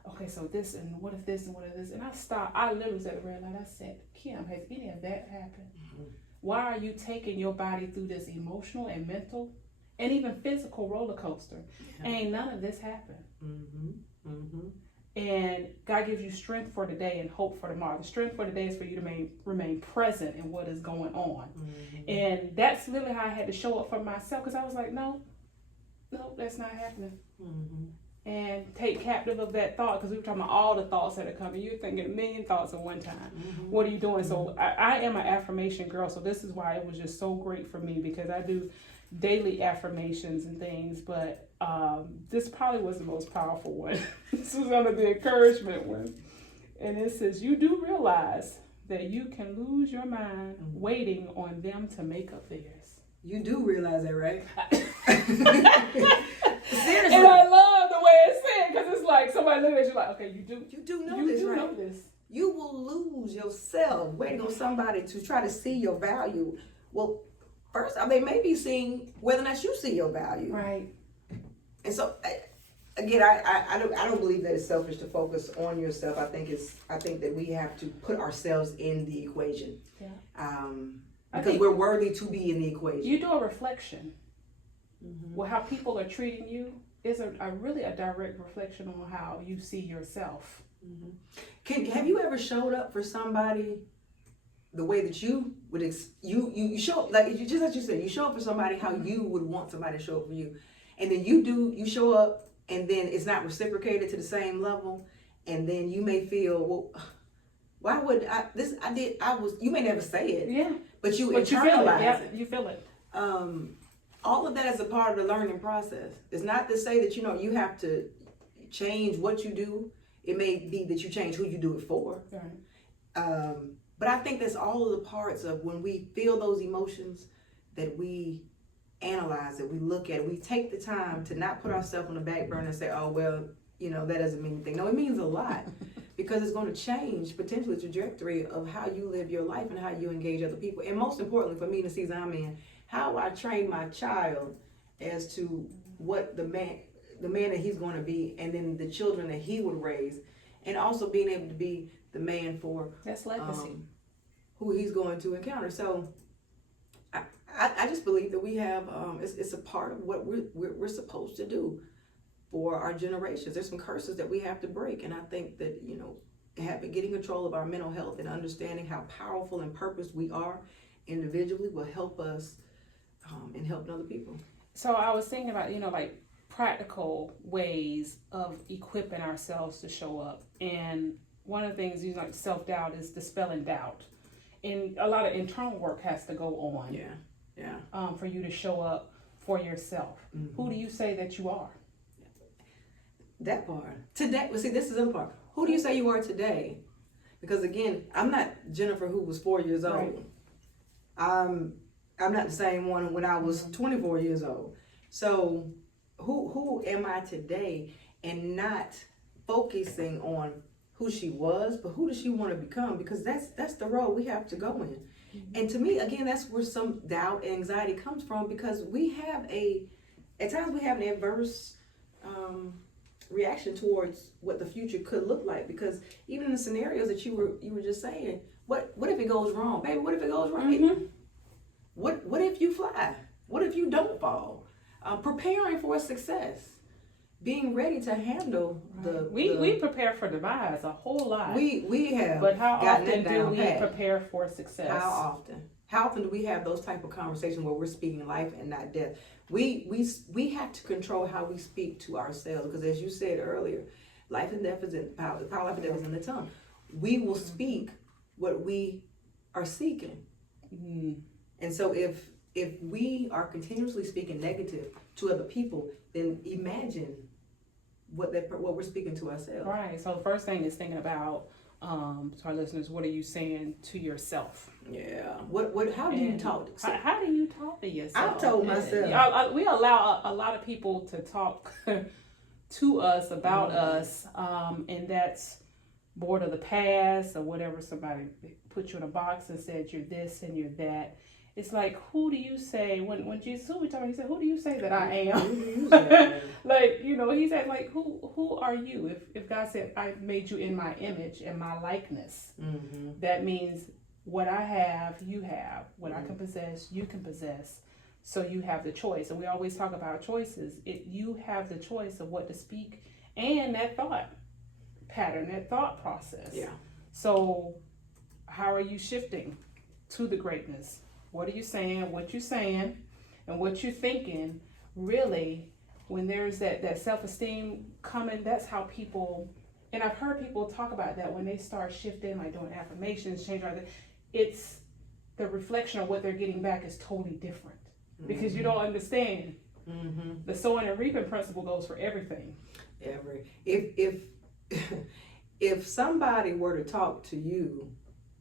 okay, so this, and what if this, and what if this? And I stopped. I literally said at the red light, I said, Kim, has any of that happened? Mm-hmm. Why are you taking your body through this emotional and mental and even physical roller coaster? Yeah. Ain't none of this happened. Mm-hmm. Mm-hmm. And God gives you strength for today and hope for tomorrow. The strength for today is for you to remain present in what is going on. Mm-hmm. And that's literally how I had to show up for myself, because I was like, no, that's not happening. Mm-hmm. And take captive of that thought, because we were talking about all the thoughts that are coming. You're thinking a million thoughts at one time. Mm-hmm. What are you doing? Mm-hmm. So I am an affirmation girl, so this is why it was just so great for me, because I do daily affirmations and things, but this probably was the most powerful one. This was under the encouragement one. And it says, you do realize that you can lose your mind waiting on them to make up theirs. You do realize that, right? Seriously. And I love the way it's said, because it's like somebody looking at you like, okay, you do know this. You will lose yourself waiting on somebody to try to see your value. Well, first, they may be seeing whether or not you see your value. Right. And so, again, I don't believe that it's selfish to focus on yourself. I think that we have to put ourselves in the equation. Yeah. Because we're worthy to be in the equation. You do a reflection. Mm-hmm. Well, how people are treating you is really a direct reflection on how you see yourself. Mm-hmm. Have you ever showed up for somebody the way that you would you show up, like just like you said, you show up for somebody how you would want somebody to show up for you, and then you show up and then it's not reciprocated to the same level, and then you may feel, well, why would you may never say it, but you internalize it. You feel it. All of that is a part of the learning process. It's not to say that you have to change what you do. It may be that you change who you do it for. Right. But I think that's all of the parts of when we feel those emotions that we analyze it, we look at it, we take the time to not put ourselves on the back burner and say, oh, well, that doesn't mean anything. No, it means a lot because it's going to change potentially the trajectory of how you live your life and how you engage other people. And most importantly for me in the season I'm in, how I train my child as to what the man that he's going to be, and then the children that he would raise, and also being able to be the man for that's legacy, who he's going to encounter. So I just believe that we have it's a part of what we're supposed to do for our generations. There's some curses that we have to break, and I think that getting control of our mental health and understanding how powerful and purposed we are individually will help us in helping other people. So I was thinking about like practical ways of equipping ourselves to show up, and one of the things like self-doubt is dispelling doubt, and a lot of internal work has to go on. Yeah. For you to show up for yourself. Mm-hmm. Who do you say that you are? That part. Today, well, see, this is the other part. Who do you say you are today? Because again, I'm not Jennifer who was 4 years old. Right. I'm not the same one when I was 24 years old. So who am I today, and not focusing on who she was, but who does she want to become? Because that's the road we have to go in. Mm-hmm. And to me, again, that's where some doubt and anxiety comes from, because at times we have an adverse reaction towards what the future could look like. Because even in the scenarios that you were just saying, what if it goes wrong, baby? What if it goes right? Mm-hmm. What if you fly? What if you don't fall? Preparing for success. Being ready to handle we prepare for demise a whole lot. We have, but how often do we prepare for success? How often do we have those type of conversations where we're speaking life and not death? We have to control how we speak to ourselves, because as you said earlier, life and death is in power. The power of life and death is in the tongue. We will speak what we are seeking, and so if we are continuously speaking negative to other people, then imagine what we're speaking to ourselves. Right. So the first thing is thinking about, to our listeners, what are you saying to yourself? Yeah. How do you talk to yourself? How do you talk to yourself? I've told myself. We allow a lot of people to talk to us about us, and that's bored of the past or whatever. Somebody put you in a box and said you're this and you're that. It's like, who do you say, when Jesus, who we talking, he said, who do you say that I am? Like, he said, like, who are you? If God said, I made you in my image and my likeness, that means what I have, you have. What I can possess, you can possess. So you have the choice. And we always talk about choices. You have the choice of what to speak and that thought pattern, that thought process. Yeah. So how are you shifting to the greatness? What are you saying, what you're saying, and what you're thinking? Really, when there's that self-esteem coming, that's how people, and I've heard people talk about that when they start shifting, like doing affirmations, change like that, it's the reflection of what they're getting back is totally different. Because you don't understand. The sowing and reaping principle goes for everything. If somebody were to talk to you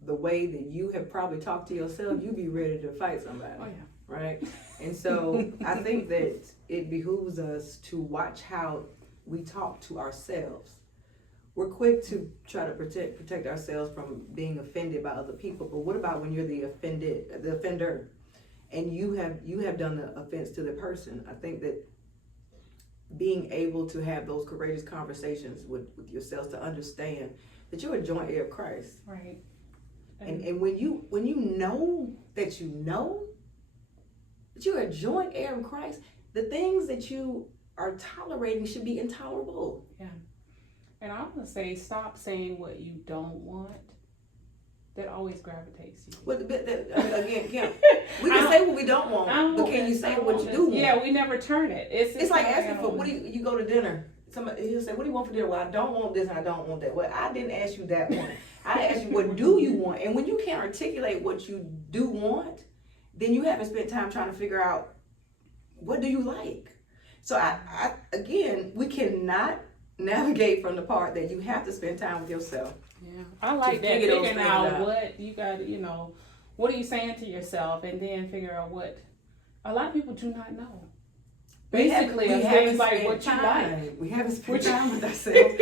the way that you have probably talked to yourself, you'd be ready to fight somebody. Oh, yeah. Right? And so I think that it behooves us to watch how we talk to ourselves. We're quick to try to protect ourselves from being offended by other people, but what about when you're the offender, and you have done the offense to the person? I think that being able to have those courageous conversations with yourselves to understand that you're a joint heir of Christ. Right. And when you know that you're a joint heir of Christ, the things that you are tolerating should be intolerable. Yeah. And I'm gonna say, stop saying what you don't want. That always gravitates you. Well, again, Kim, we can say what we don't want, but can you say what you do want? Yeah, we never turn it. It's like asking for, what do you go to dinner? Somebody, he'll say, what do you want for dinner? Well, I don't want this and I don't want that. Well, I didn't ask you that one. I asked you, what do you want? And when you can't articulate what you do want, then you haven't spent time trying to figure out, what do you like? So again, we cannot navigate from the part that you have to spend time with yourself. Yeah, I like that, figure those figuring things out out. what you got, what are you saying to yourself, and then figure out what a lot of people do not know. Basically, we it's haven't things like spent what you time. like. We haven't spent Which- time with ourselves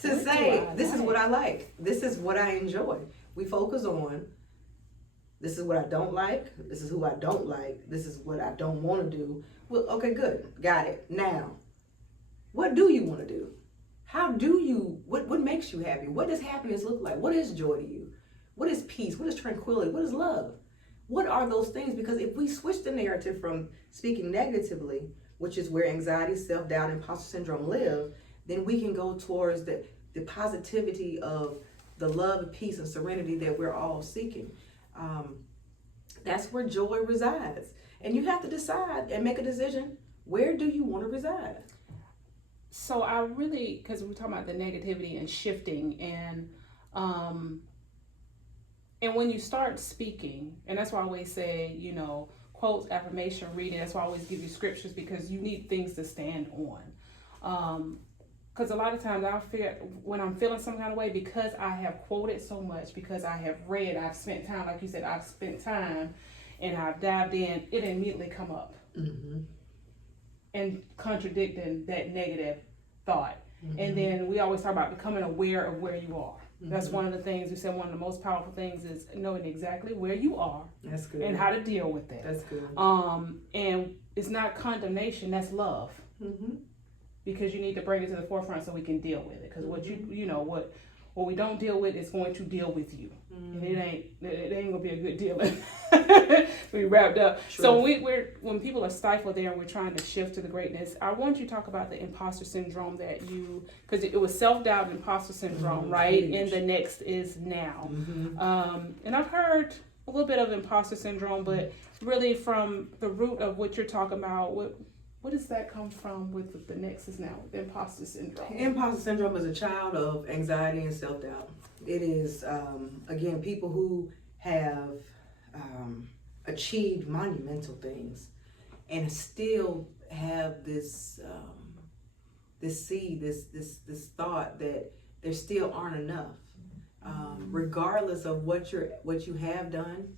to What do say, I this is like? what I like. This is what I enjoy. We focus on, this is what I don't like. This is who I don't like. This is what I don't want to do. Well, okay, good. Got it. Now, what do you want to do? How do you, what makes you happy? What does happiness look like? What is joy to you? What is peace? What is tranquility? What is love? What are those things? Because if we switch the narrative from speaking negatively, which is where anxiety, self-doubt, imposter syndrome live, then we can go towards the positivity of the love, peace, and serenity that we're all seeking. That's where joy resides. And you have to decide and make a decision, where do you want to reside? So I really, because we're talking about the negativity and shifting, and when you start speaking, and that's why I always say, quotes, affirmation, reading. That's why I always give you scriptures, because you need things to stand on. Because a lot of times I'll feel when I'm feeling some kind of way, because I have quoted so much, because I have read, I've spent time, like you said, I've spent time, and I've dived in, it immediately come up. Mm-hmm. And contradicting that negative thought. Mm-hmm. And then we always talk about becoming aware of where you are. Mm-hmm. That's one of the things we said, one of the most powerful things is knowing exactly where you are. That's good. And how to deal with it. That's good. And it's not condemnation, that's love. Mm-hmm. Because you need to bring it to the forefront so we can deal with it. Because what what we don't deal with is going to deal with you. Mm-hmm. And it ain't gonna be a good deal. We wrapped up. True. So when people are stifled there and we're trying to shift to the greatness, I want you to talk about the imposter syndrome because it was self-doubt and imposter syndrome, right? Huge. And the next is now. Mm-hmm. And I've heard a little bit of imposter syndrome, but really from the root of what you're talking about, what does that come from with the next is now, the imposter syndrome? Imposter syndrome is a child of anxiety and self-doubt. It is, again, people who have achieved monumental things and still have this seed, this thought that there still aren't enough. Regardless of what you have done,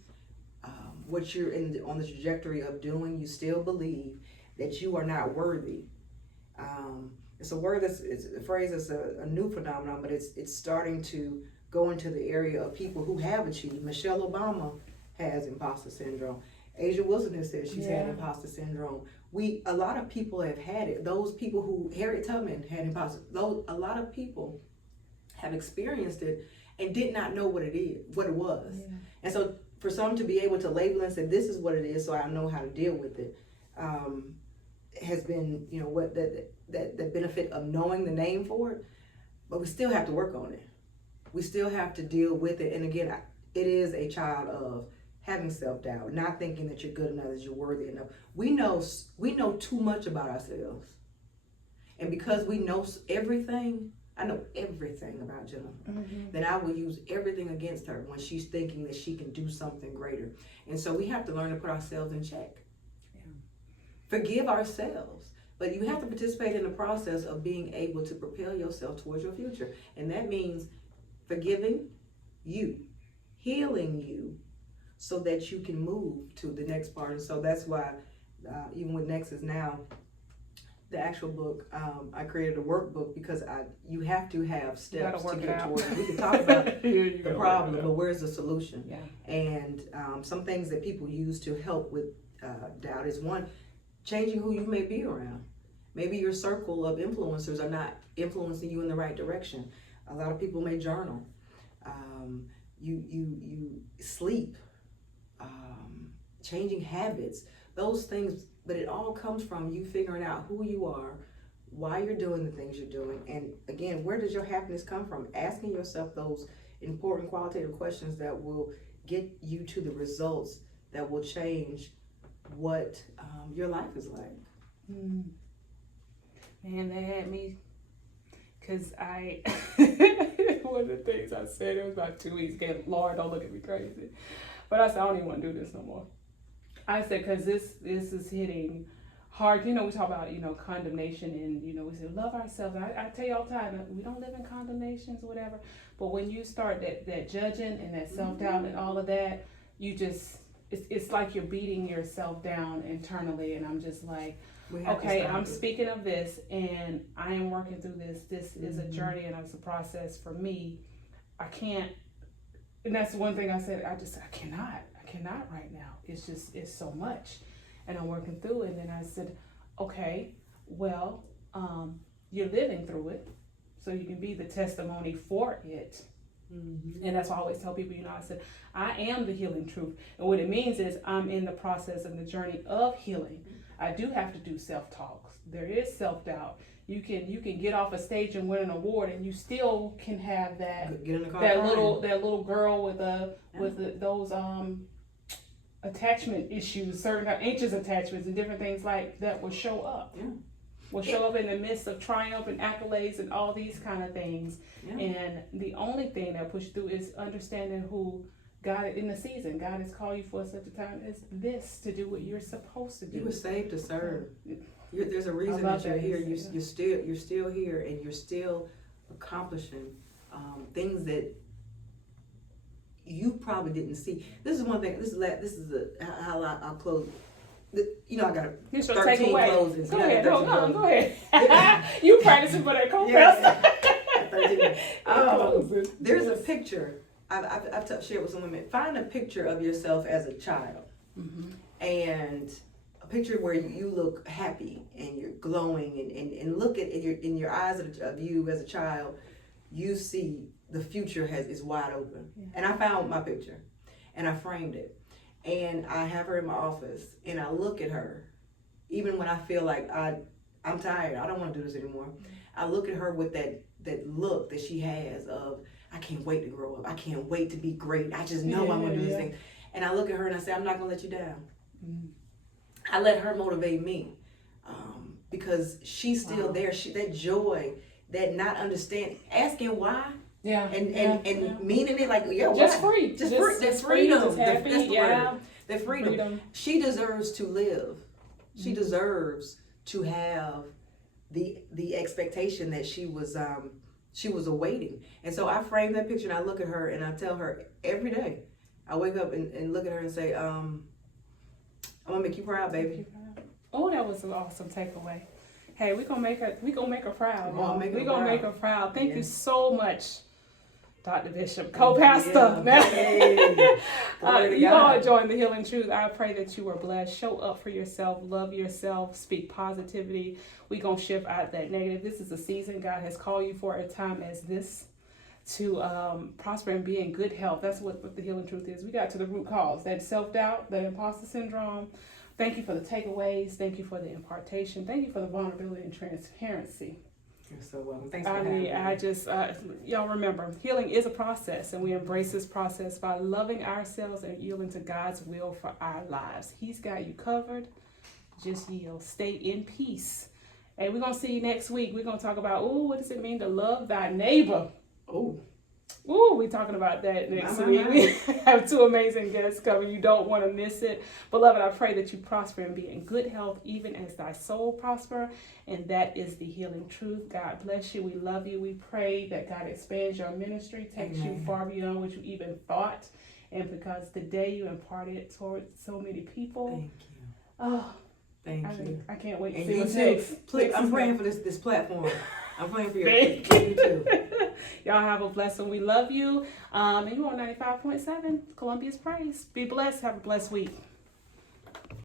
what you're on the trajectory of doing, you still believe that you are not worthy. It's a phrase that's a new phenomenon, but it's starting to go into the area of people who have achieved. Michelle Obama has imposter syndrome. Asia Wilson has said she's had imposter syndrome. A lot of people have had it. Those people who, Harriet Tubman had imposter. A lot of people have experienced it and did not know what it was. Yeah. And so for some to be able to label and say, this is what it is, so I know how to deal with it, has been, what the benefit of knowing the name for it. But we still have to work on it. We still have to deal with it. And again, it is a child of having self-doubt, not thinking that you're good enough, that you're worthy enough. We know too much about ourselves. And because we know everything, I know everything about Jenna, then I will use everything against her when she's thinking that she can do something greater. And so we have to learn to put ourselves in check. Yeah. Forgive ourselves. But you have to participate in the process of being able to propel yourself towards your future. And that means forgiving you, healing you, so that you can move to the next part. And so that's why, even with Next is Now, the actual book, I created a workbook because you have to have steps to get towards it. We can talk about the problem, but where's the solution? Yeah. And some things that people use to help with doubt is, one, changing who you may be around. Maybe your circle of influencers are not influencing you in the right direction. A lot of people may journal. You sleep. Changing habits. Those things, but it all comes from you figuring out who you are, why you're doing the things you're doing, and again, where does your happiness come from? Asking yourself those important qualitative questions that will get you to the results that will change what your life is like. Man, they had me, because one of the things I said, it was about 2 weeks ago, Lord, don't look at me crazy, but I said, I don't even want to do this no more. I said, because this is hitting hard. We talk about, condemnation, and, we say love ourselves. I tell you all the time, we don't live in condemnations or whatever. But when you start that judging and that self-doubt and all of that, it's like you're beating yourself down internally. And I'm just like, okay, I'm speaking of this, and I am working through this. This is a journey, and it's a process for me. I can't, and that's one thing I said, I cannot right now. It's so much, and I'm working through it. And then I said, okay, well, you're living through it, so you can be the testimony for it. And that's why I always tell people, I said, I am the healing truth. And what it means is I'm in the process and the journey of healing. I do have to do self-talks. There is self-doubt. You can get off a stage and win an award, and you still can have that little girl with those attachment issues, certain anxious attachments and different things like that will show up. Yeah. Will show up in the midst of triumph and accolades and all these kind of things. Yeah. And the only thing that push through is understanding who God in the season. God has called you for such a time as this to do what you're supposed to do. You were saved to serve. There's a reason that you're here. You're still here, and you're still accomplishing things that you probably didn't see. This is one thing. This is how I'll close. I got 13 closings. Go ahead. Go ahead. You practicing for that co-pastor. There's a picture. I've shared with some women. Find a picture of yourself as a child, and a picture where you look happy and you're glowing, and look at in your eyes of you as a child. You see the future is wide open. Yeah. And I found my picture, and I framed it. And I have her in my office, and I look at her, even when I feel like I'm tired, I don't want to do this anymore. I look at her with that look that she has of, I can't wait to grow up. I can't wait to be great. I just know I'm going to do this thing. And I look at her and I say, I'm not going to let you down. I let her motivate me because she's still there. That joy, that not understanding, asking why. Yeah. And meaning it like, just free. Just free. That's freedom. Just happy. That's the word. That freedom. She deserves to live. She deserves to have the expectation that she was awaiting. And so I frame that picture, and I look at her, and I tell her every day. I wake up and look at her and say, I'm gonna make you proud, baby. Oh, that was an awesome takeaway. Hey, we're gonna make her proud. We're gonna make her proud. Thank you so much, Dr. Bishop, co-pastor. You all join the Healing Truth. I pray that you are blessed. Show up for yourself. Love yourself. Speak positivity. We're going to shift out that negative. This is a season God has called you for a time as this to prosper and be in good health. That's what the Healing Truth is. We got to the root cause, that self-doubt, that imposter syndrome. Thank you for the takeaways. Thank you for the impartation. Thank you for the vulnerability and transparency. You're so welcome. Thanks for having me. Y'all remember, healing is a process, and we embrace this process by loving ourselves and yielding to God's will for our lives. He's got you covered. Just yield. Stay in peace. And we're going to see you next week. We're going to talk about, what does it mean to love thy neighbor? We're talking about that next week. We have two amazing guests coming. You don't want to miss it. Beloved, I pray that you prosper and be in good health, even as thy soul prosper. And that is the Healing Truth. God bless you. We love you. We pray that God expands your ministry, takes you far beyond what you even thought. And because today you imparted towards so many people. Thank you. I can't wait to and see what's you next. Please, I'm praying for this platform. I'm praying for you too. Y'all have a blessed one. We love you. And you're on 95.7 Columbia's Praise. Be blessed. Have a blessed week.